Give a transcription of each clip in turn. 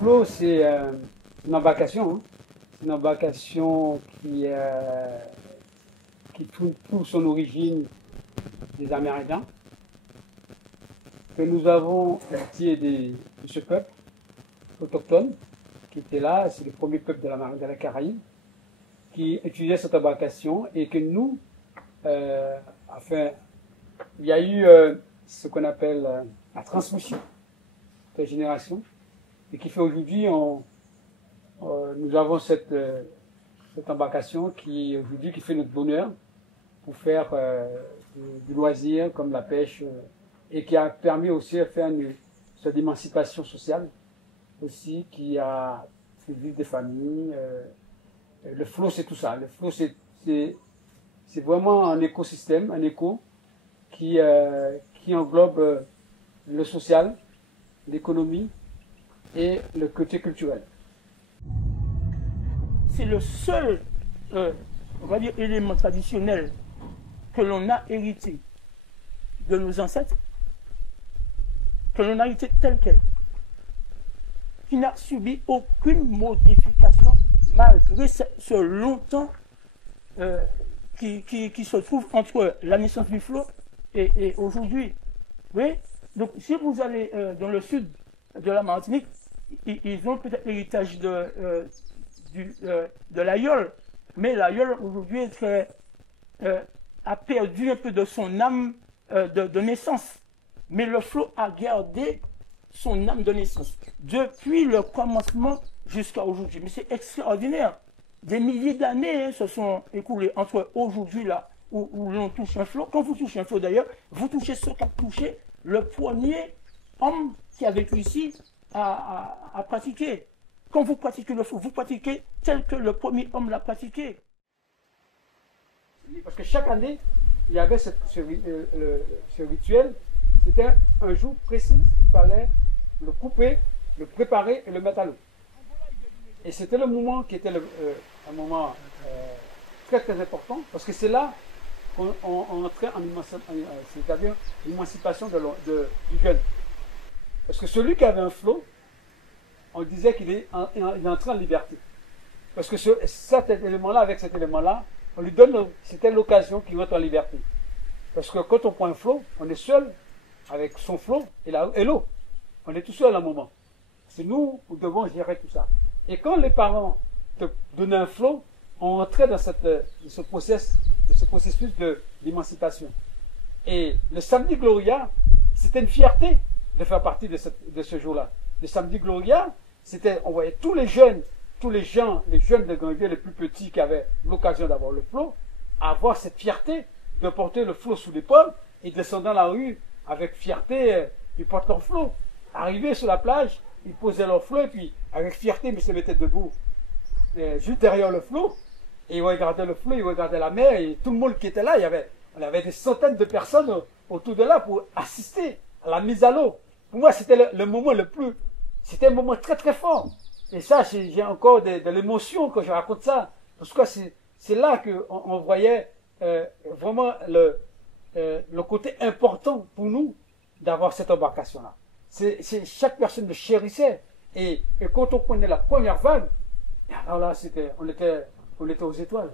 flot, c'est une embarcation. Hein. Une embarcation qui trouve son origine des Amérindiens, que nous avons hérité de ce peuple autochtone qui était là, c'est le premier peuple de la Caraïbe, qui utilisait cette embarcation et que nous, il y a eu ce qu'on appelle la transmission de génération et qui fait aujourd'hui, nous avons cette embarcation qui aujourd'hui qui fait notre bonheur pour faire du loisir comme la pêche et qui a permis aussi de faire cette émancipation sociale aussi qui a fait vivre des familles. Le flot, c'est tout ça. Le flot, c'est vraiment un écosystème, un éco qui englobe le social, l'économie et le côté culturel. C'est le seul, on va dire, élément traditionnel que l'on a hérité de nos ancêtres, que l'on a hérité tel quel, qui n'a subi aucune modification malgré ce long temps qui se trouve entre la naissance du flot et aujourd'hui. Oui, donc si vous allez dans le sud de la Martinique, ils ont peut-être l'héritage de l'aïeul, mais l'aïeul aujourd'hui a perdu un peu de son âme de naissance. Mais le flot a gardé son âme de naissance depuis le commencement jusqu'à aujourd'hui. Mais c'est extraordinaire. Des milliers d'années se sont écoulées entre aujourd'hui là où l'on touche un flot. Quand vous touchez un flot d'ailleurs, vous touchez ce qu'a touché le premier homme qui a vécu ici à pratiquer. Quand vous pratiquez le flot, vous pratiquez tel que le premier homme l'a pratiqué. Parce que chaque année, il y avait ce rituel. C'était un jour précis, il fallait le couper, le préparer et le mettre à l'eau. Et c'était le moment qui était un moment très très important, parce que c'est là qu'on entrait en c'est-à-dire l'émancipation du jeune. Parce que celui qui avait un flot, on disait qu'il est entré en liberté. Parce que cet élément-là, avec cet élément-là, on lui donne, c'était l'occasion qu'il entre en liberté. Parce que quand on prend un flot, on est seul avec son flot et l'eau. On est tout seul à un moment. C'est nous qui devons gérer tout ça. Et quand les parents te donnaient un flot, on entrait dans ce processus d'émancipation. Et le samedi Gloria, c'était une fierté de faire partie de ce jour-là. Le samedi Gloria, on voyait tous les jeunes de Granville, les plus petits qui avaient l'occasion d'avoir le flot, avoir cette fierté de porter le flot sous l'épaule et descendre dans la rue avec fierté, ils portent leur flot. Arrivés sur la plage, ils posaient leur flot et puis avec fierté, ils se mettaient debout juste derrière le flot et ils regardaient le flot, ils regardaient la mer et tout le monde qui était là, on avait des centaines de personnes autour de là pour assister à la mise à l'eau. Pour moi, c'était le moment c'était un moment très très fort. Et ça, j'ai encore de l'émotion quand je raconte ça. Parce que c'est là qu'on voyait vraiment le côté important pour nous d'avoir cette embarcation-là. Chaque personne le chérissait. Et quand on prenait la première vague, alors là, on était aux étoiles.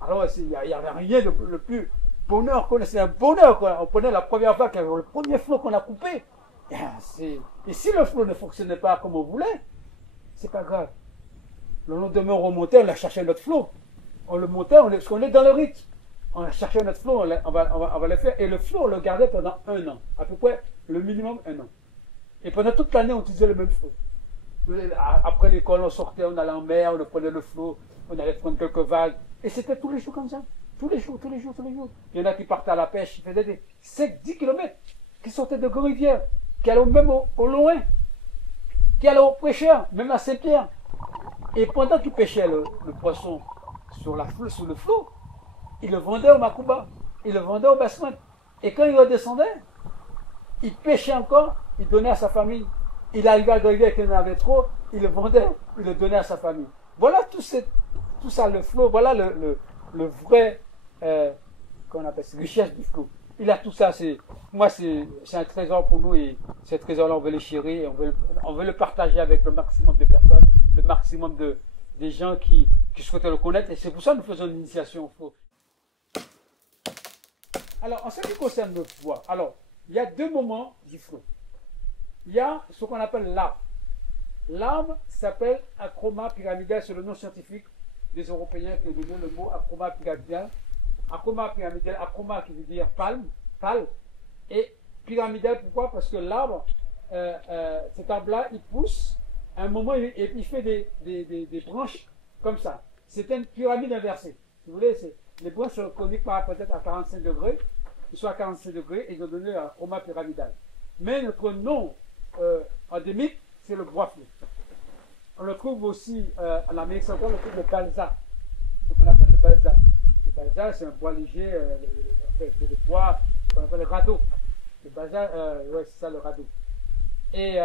Alors, il n'y avait rien de le plus bonheur. C'est un bonheur. On prenait la première vague, le premier flot qu'on a coupé. Et si le flot ne fonctionnait pas comme on voulait, c'est pas grave. Le lendemain, on remontait, on a cherché notre flot. On le montait, parce qu'on est dans le rythme. On a cherché notre flot, on va le faire. Et le flot, on le gardait pendant 1 an. À peu près le minimum 1 an. Et pendant toute l'année, on utilisait le même flot. Après l'école, on sortait, on allait en mer, on prenait le flot, on allait prendre quelques vagues. Et c'était tous les jours comme ça. Tous les jours. Il y en a qui partaient à la pêche, ils faisaient des 5-10 km, qui sortaient de grandes rivières, qui allaient même au loin, qui allaient aux pêcheurs, même à Saint-Pierre. Et pendant qu'ils pêchaient le poisson sur le flot, ils le vendaient au Macouba, ils le vendaient au Bassouane. Et quand ils redescendaient, ils pêchaient encore, ils donnaient à sa famille. Il arrivait à Gréguer qu'il en avait trop, il le vendait, il le donnait à sa famille. Voilà tout ça, le flot, voilà le vrai, qu'on appelle ça, richesse du flot. Il a tout ça, moi c'est un trésor pour nous et ce trésor-là on veut le chérir, on veut le partager avec le maximum de personnes, le maximum des gens qui souhaitent le connaître. Et c'est pour ça que nous faisons une initiation au flow. Alors, en ce qui concerne le bois, alors, il y a deux moments du flow. Il y a ce qu'on appelle l'arbre. L'arbre s'appelle Acroma pyramidal, c'est le nom scientifique des Européens qui ont donné le mot Acroma pyramidal. Acroma pyramidal, Acroma qui veut dire palme, pâle, et pyramidal, pourquoi? Parce que l'arbre, cet arbre-là, il pousse, à un moment, il fait des branches comme ça. C'est une pyramide inversée. Si vous voulez, les branches sont coniques peut-être à 45 degrés, ils sont à 45 degrés, et ils ont donné un Acroma pyramidal. Mais notre nom endémique, c'est le bois flou. On le trouve aussi en Amérique centrale, on trouve le balsa, ce qu'on appelle le balsa. Le balsa, c'est un bois léger, c'est le bois qu'on appelle le radeau. Le balsa, ouais, c'est ça le radeau. Et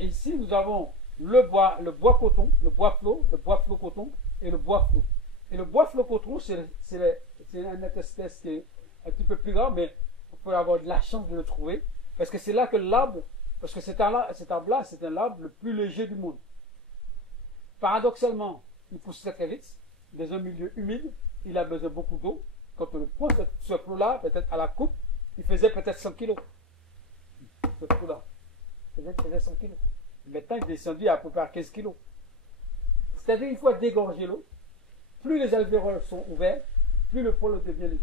ici, nous avons le bois coton, le bois flot coton et le bois flot. Et le bois flot coton, c'est une espèce qui est un petit peu plus grande, mais on peut avoir de la chance de le trouver, parce que c'est là que l'arbre, parce que cet arbre-là, c'est un arbre le plus léger du monde. Paradoxalement, il pousse très vite, dans un milieu humide, il a besoin de beaucoup d'eau. Quand on le prend, ce flot-là, peut-être à la coupe, il faisait peut-être 100 kg. Ce flot-là, il faisait 100 kg. Maintenant, il est descendu à peu près à 15 kg. C'est-à-dire qu'il faut dégorger l'eau. Plus les alvéoles sont ouverts, plus le flot devient léger.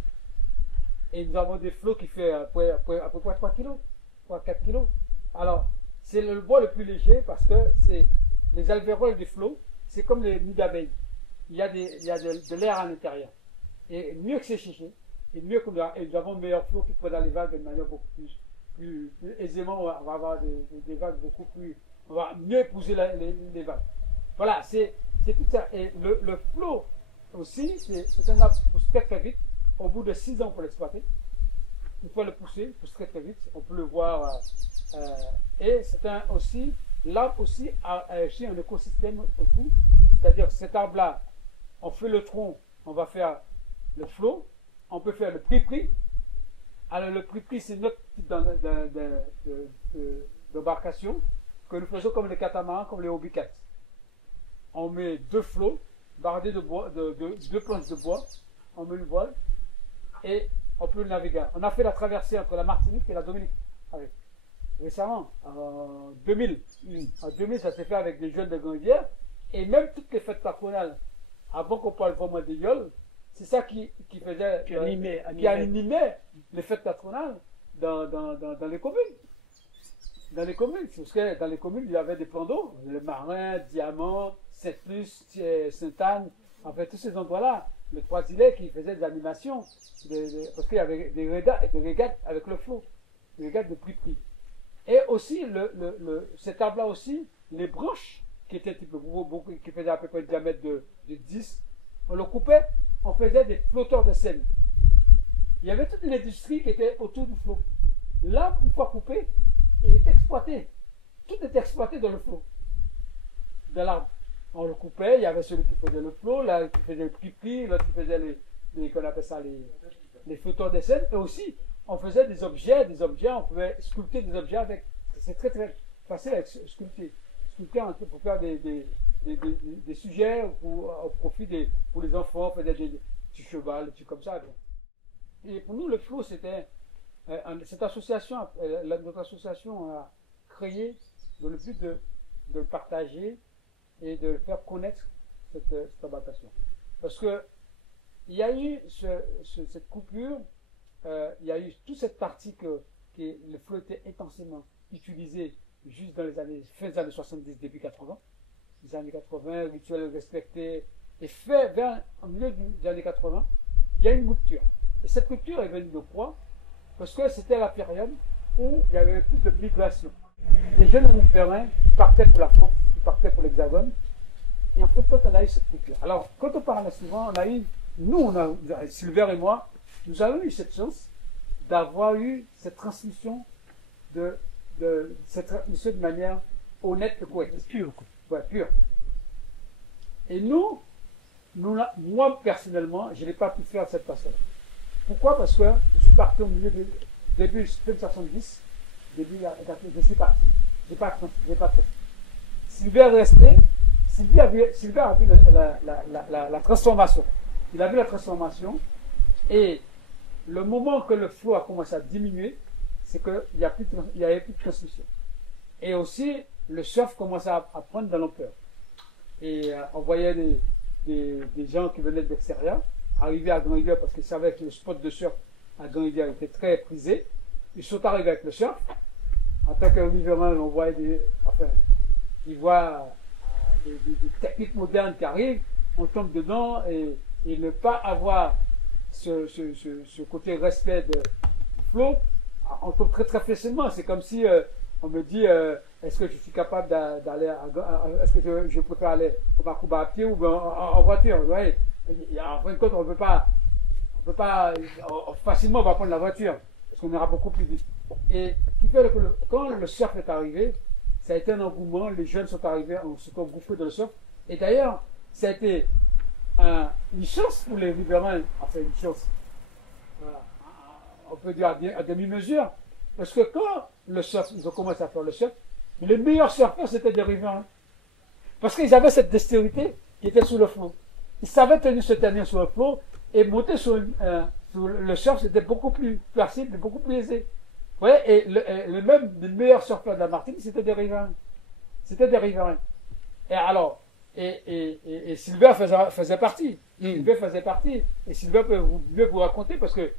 Et nous avons des flots qui font à peu près 3 kg, 3-4 kg. Alors, c'est le bois le plus léger parce que les alvéoles des flots, c'est comme les nids d'abeilles. Il y a de l'air à l'intérieur. Et mieux que c'est séché, et mieux que nous avons de meilleurs flots qui prennent les vagues de manière beaucoup plus aisément. On va avoir des vagues beaucoup plus. On va mieux épouser les vagues. Voilà, c'est tout ça. Et le flot aussi, c'est un arbre qui pousse très très vite. Au bout de 6 ans pour l'exploiter. Une fois le pousser, il pousse très très vite. On peut le voir. Et c'est aussi, l'arbre aussi a aussi un écosystème autour. C'est-à-dire cet arbre-là, on fait le tronc, on va faire le flot, on peut faire le pri-pri. Alors le pri-pri, c'est notre type d'embarcation que nous faisons comme les catamarans, comme les hobbycats. On met 2 flots, bardés de bois, deux planches de bois, on met une voile et on peut le naviguer. On a fait la traversée entre la Martinique et la Dominique avec. Récemment, en 2000. En 2000, ça s'est fait avec des jeunes de Grandière. Et même toutes les fêtes patronales, avant qu'on parle vraiment des viols, c'est ça qui animait les fêtes patronales dans les communes. Dans les communes, parce que dans les communes, il y avait des plans d'eau, le Marin, Diamant, Saint-Luce, Sainte-Anne, en fait, tous ces endroits-là, le Trois-Îlets qui faisaient des animations, parce qu'il y avait des régates avec le flot, des régates de pri-pri. Et aussi, cet arbre-là aussi, les branches, qui étaient qui faisaient à peu près un diamètre de 10, on le coupait, on faisait des flotteurs de sel. Il y avait toute une industrie qui était autour du flot. L'arbre, une fois coupé, il est exploité. Tout était exploité dans le flot, de l'arbre. On le coupait, il y avait celui qui faisait le flot, là, qui faisait le pri-pri, l'autre qui faisait qu'on appelle ça les flotteurs de sel, et aussi, on faisait des objets, on pouvait sculpter des objets avec. C'est très très facile à sculpter. Sculpter pour faire des sujets au profit pour les enfants, on faisait des petits chevals, des trucs comme ça. Et pour nous, le flot, c'était. Cette association, notre association a créé dans le but de le partager et de faire connaître cette embarcation. Parce que il y a eu cette coupure. Il y a eu toute cette partie que le flot était intensément utilisé juste dans les fin des années 70, début 80. Les années 80, rituels respectés. Et fait au milieu des années 80, il y a une rupture. Et cette rupture est venue de quoi? Parce que c'était la période où il y avait plus de migration. Les jeunes Américains qui partaient pour la France, qui partaient pour l'Hexagone. Et en fait, quand on a eu cette rupture. Alors, quand on parlait souvent, Sylvain et moi, nous avons eu cette chance d'avoir eu cette transmission de manière honnête et correcte. Pure. Ouais, pure. Et moi personnellement, je n'ai pas pu faire cette façon. Pourquoi? Parce que je suis parti au milieu début 70, je suis parti. j'ai pas transmis. Sylvain est resté. Sylvain a vu la transformation. Il a vu la transformation. Et le moment que le flot a commencé à diminuer, c'est qu'il n'y avait plus de transmission. Et aussi, le surf commençait à prendre de l'ampleur. Et on voyait des gens qui venaient de l'extérieur arriver à Grand-Rivière parce qu'ils savaient que le spot de surf à Grand-Rivière était très prisé. Ils sont arrivés avec le surf. En tant que riverain, on voit ils voient des techniques modernes qui arrivent, on tombe dedans et ne pas avoir ce côté respect du flow, on tombe très très facilement. C'est comme si on me dit est-ce que je suis capable d'aller est-ce que je préfère aller au Bakuba à pied ou en voiture. Ouais. En fin de compte, on peut pas facilement on va prendre la voiture parce qu'on ira beaucoup plus vite. Et qui fait que quand le surf est arrivé, ça a été un engouement, les jeunes sont arrivés, on s'est engouffrés dans le surf. Et d'ailleurs, ça a été une chance pour les riverains, enfin une chance, on peut dire à demi-mesure, parce que quand le surf, ils ont commencé à faire le surf, les meilleurs surfeurs c'était des riverains. Parce qu'ils avaient cette dextérité qui était sous le flot. Ils savaient se tenir sur le flot et monter sur le surf, c'était beaucoup plus facile, beaucoup plus aisé. Vous voyez, et même les meilleurs surfeurs de la Martinique, c'était des riverains. C'était des riverains. Et alors, et Sylvain faisait partie. Sylvain faisait partie. Et Sylvain peut mieux vous raconter parce que,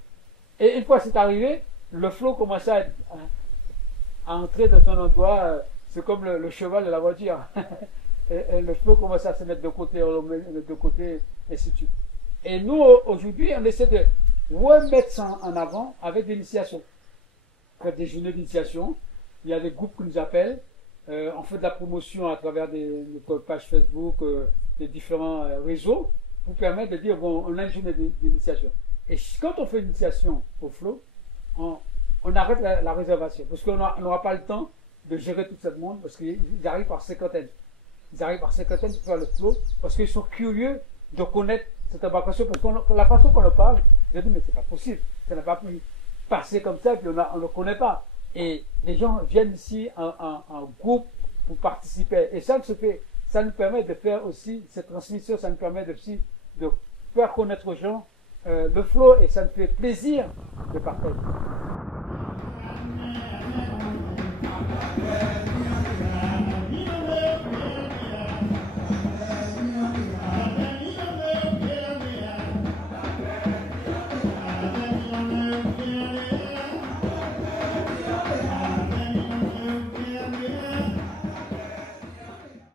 et une fois c'est arrivé, le flot commençait à entrer dans un endroit, c'est comme le cheval de la voiture. et le flot commençait à se mettre de côté, et ainsi de suite. Et nous, aujourd'hui, on essaie de remettre ça en avant avec des initiations. On fait des journées d'initiation. Il y a des groupes qui nous appellent. On fait de la promotion à travers notre page Facebook, des différents réseaux, pour permettre de dire, bon, on a une journée d'initiation. Et quand on fait une initiation au flot, on arrête la réservation, parce qu'on n'aura pas le temps de gérer tout ce monde, parce qu'ils arrivent par cinquantaine. Ils arrivent par cinquantaine pour faire le flot, parce qu'ils sont curieux de connaître cette embarcation, parce que la façon qu'on en parle, j'ai dit, mais c'est pas possible, ça n'a pas pu passer comme ça, puis on ne le connaît pas. Et les gens viennent ici en groupe pour participer. Et ça nous permet de faire aussi cette transmission, ça nous permet aussi de faire connaître aux gens le flow, et ça nous fait plaisir de partager.